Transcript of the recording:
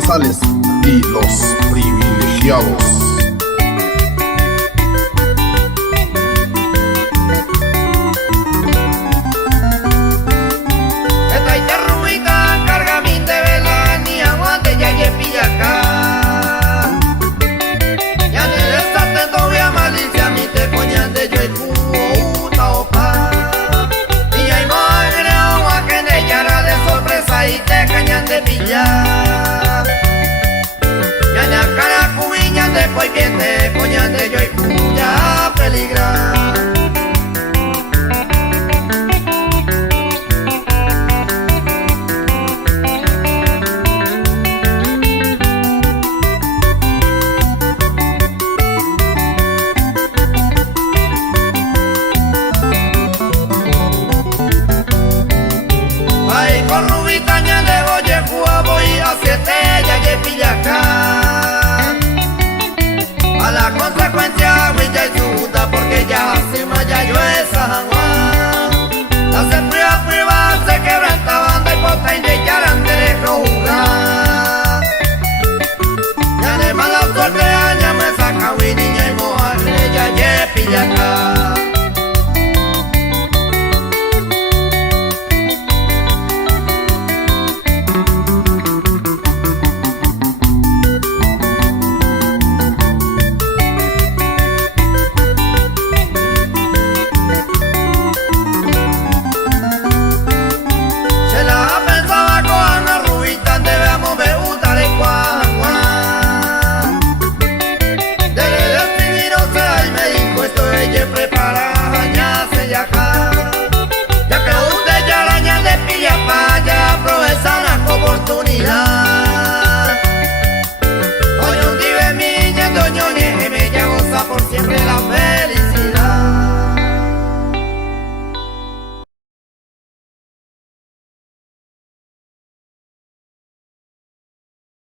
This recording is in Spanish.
González y los privilegiados. Y te cañan de pillar ñaña cara cuiña después que te coñan de yo y cuya peligrar. Ay, con rubitaña de boye fua voy a siete ya ye pillacá. A la consecuencia huilla y suda porque ya se maya yo esa jangua. La se prueba se quebrantaban de pota y de yaran derecho jugar. Ya de mala suerte aña me saca y niña y moja ya ye pillacá.